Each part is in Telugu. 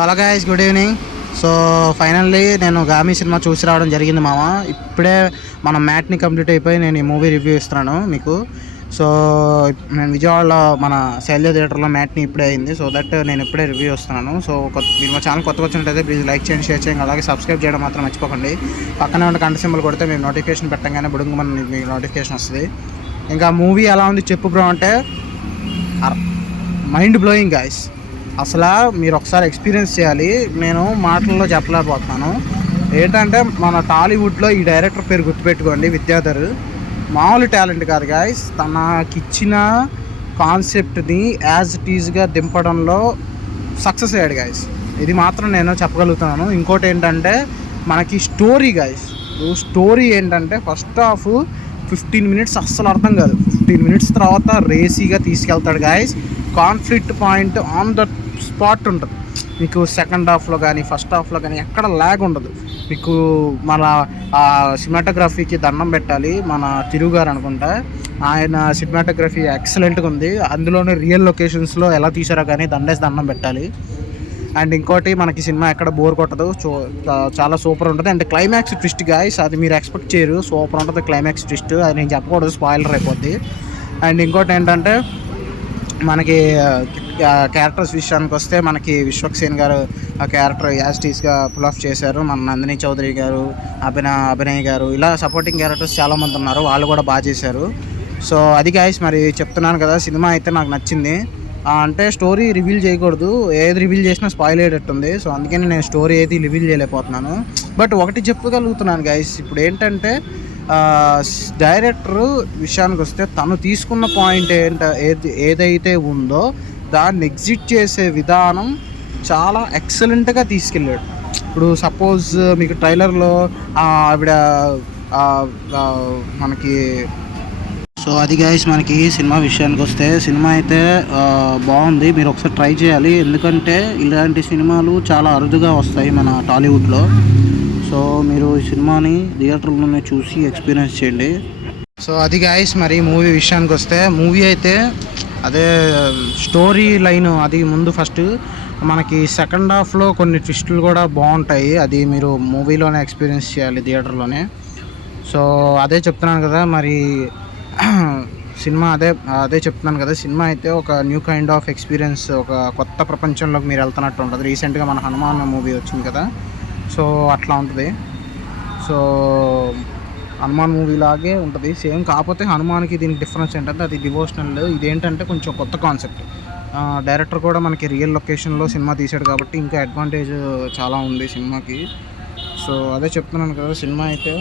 Hello guys, good evening. So finally నేను గామి సినిమా చూసి రావడం జరిగింది మామ. ఇప్పుడే మన మ్యాట్ని కంప్లీట్ అయిపోయి నేను ఈ మూవీ రివ్యూ ఇస్తున్నాను మీకు. సో నేను విజయవాడలో మన శైల్య థియేటర్లో మ్యాట్ని ఇప్పుడే అయింది. సో దట్ నేను ఇప్పుడే రివ్యూ ఇస్తున్నాను. సో మీరు మా ఛానల్ కొత్తగా వచ్చినట్టయితే ప్లీజ్ లైక్ చేయండి, షేర్ చేయండి, అలాగే సబ్స్క్రైబ్ చేయడం మాత్రం మర్చిపోకండి. పక్కనే ఉన్న గంట సింబల్ కొడితే మేము నోటిఫికేషన్ పెట్టగానే బుడుంగు మన మీకు నోటిఫికేషన్ వస్తుంది. ఇంకా మూవీ ఎలా ఉంది చెప్పు బ్రో అంటే మైండ్ బ్లోయింగ్ గైస్. అసలు మీరు ఒకసారి ఎక్స్పీరియన్స్ చేయాలి. నేను మాటల్లో చెప్పలేకపోతున్నాను. ఏంటంటే మన టాలీవుడ్లో ఈ డైరెక్టర్ పేరు గుర్తుపెట్టుకోండి, విద్యాధర్. మామూలు టాలెంట్ కాదు గాయస్. తనకిచ్చిన కాన్సెప్ట్ని యాజ్ ఇట్ ఈజ్గా దింపడంలో సక్సెస్ అయ్యాడు గాయస్. ఇది మాత్రం నేను చెప్పగలుగుతున్నాను. ఇంకోటి ఏంటంటే మనకి స్టోరీ గాయస్. స్టోరీ ఏంటంటే ఫస్ట్ హాఫ్ 15 మినిట్స్ అస్సలు అర్థం కాదు. 15 మినిట్స్ తర్వాత రేసీగా తీసుకెళ్తాడు guys. Conflict point on the spot ఉంటుంది మీకు. సెకండ్ హాఫ్లో కానీ ఫస్ట్ హాఫ్లో కానీ ఎక్కడ ల్యాగ్ ఉండదు మీకు. మన సినిమాటోగ్రఫీకి దండం పెట్టాలి. మన తిరుగు గారు అనుకుంటా, ఆయన సినిమాటోగ్రఫీ ఎక్సలెంట్గా ఉంది. అందులోనే రియల్ లొకేషన్స్లో ఎలా తీసారో కానీ దండం పెట్టాలి. అండ్ ఇంకోటి మనకి సినిమా ఎక్కడ బోర్ కొట్టదు, చాలా సూపర్ ఉంటుంది. అండ్ క్లైమాక్స్ ట్విస్ట్ గాయస్, అది మీరు ఎక్స్పెక్ట్ చేయరు. సూపర్ ఉంటుంది క్లైమాక్స్ ట్విస్ట్. అది నేను చెప్పకూడదు, స్పాయిలర్ అయిపోద్ది. అండ్ ఇంకోటి ఏంటంటే మనకి క్యారెక్టర్స్ విషయానికి వస్తే మనకి విశ్వక్సేన్ గారు ఆ క్యారెక్టర్ యాస్టీస్గా పుల్ ఆఫ్ చేశారు. మన నందిని చౌదరి గారు, అభినయ్ గారు, ఇలా సపోర్టింగ్ క్యారెక్టర్స్ చాలామంది ఉన్నారు, వాళ్ళు కూడా బాగా చేశారు. సో అది గాయస్, మరి చెప్తున్నాను కదా, సినిమా అయితే నాకు నచ్చింది. అంటే స్టోరీ రివీల్ చేయకూడదు, ఏది రివీల్ చేసినా స్పాయిల్ అయ్యేటట్టుంది. సో అందుకని నేను స్టోరీ ఏది రివీల్ చేయలేకపోతున్నాను. బట్ ఒకటి చెప్పగలుగుతున్నాను గైస్, ఇప్పుడు ఏంటంటే డైరెక్టర్ విషయానికి వస్తే తను తీసుకున్న పాయింట్ ఏదైతే ఉందో దాన్ని ఎగ్జిట్ చేసే విధానం చాలా ఎక్సలెంట్గా తీసుకెళ్ళాడు. ఇప్పుడు సపోజ్ మీకు ట్రైలర్లో ఆవిడ మనకి, సో అది గైస్ మనకి సినిమా విషయానికి వస్తే సినిమా అయితే బాగుంది. మీరు ఒకసారి ట్రై చేయాలి, ఎందుకంటే ఇలాంటి సినిమాలు చాలా అరుదుగా వస్తాయి మన టాలీవుడ్లో. సో మీరు ఈ సినిమాని థియేటర్లోనే చూసి ఎక్స్పీరియన్స్ చేయండి. సో అది గైస్, మరి మూవీ విషయానికి వస్తే మూవీ అయితే అదే స్టోరీ లైన్ అది ముందు ఫస్ట్ మనకి సెకండ్ హాఫ్లో కొన్ని ట్విస్టులు కూడా బాగుంటాయి. అది మీరు మూవీలోనే ఎక్స్పీరియన్స్ చేయాలి, థియేటర్లోనే. సో అదే చెప్తున్నాను కదా, మరి సినిమా అదే చెప్తున్నాను కదా, సినిమా అయితే ఒక న్యూ కైండ్ ఆఫ్ ఎక్స్పీరియన్స్, ఒక కొత్త ప్రపంచంలోకి మీరు వెళ్తున్నట్టు ఉంటుంది. రీసెంట్గా మన హనుమాన్ మూవీ వచ్చింది కదా, సో అట్లా ఉంటుంది. సో హనుమాన్ మూవీ లాగే ఉంటుంది సేమ్. కాకపోతే హనుమాన్కి దీనికి డిఫరెన్స్ ఏంటంటే అది డివోషనల్, ఇదేంటంటే కొంచెం కొత్త కాన్సెప్ట్. డైరెక్టర్ కూడా మనకి రియల్ లొకేషన్లో సినిమా తీశాడు కాబట్టి ఇంకా అడ్వాంటేజ్ చాలా ఉంది సినిమాకి. సో అదే చెప్తున్నాను కదా, సినిమా అయితే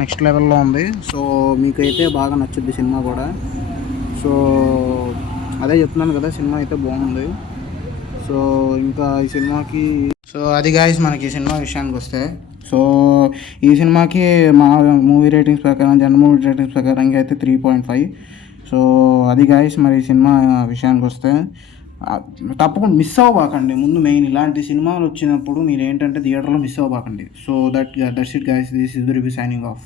నెక్స్ట్ లెవెల్లో ఉంది. సో మీకైతే బాగా నచ్చుద్ది సినిమా కూడా. సో అదే చెప్తున్నాను కదా, సినిమా అయితే బాగుంది. సో ఇంకా ఈ సినిమాకి, సో అది గాయస్ మనకి సినిమా విషయానికి వస్తే, సో ఈ సినిమాకి మా మూవీ రేటింగ్స్ ప్రకారం, జనరల్ మూవీ రేటింగ్స్ ప్రకారం అయితే 3.5. సో అది గాయస్, మరి సినిమా విషయానికి వస్తే తప్పకుండా మిస్ అవ్వబాకండి. ముందు మెయిన్ ఇలాంటి సినిమాలు వచ్చినప్పుడు మీరు ఏంటంటే థియేటర్లో మిస్ అవ్వబాకండి. So that's it guys, this is the review signing of.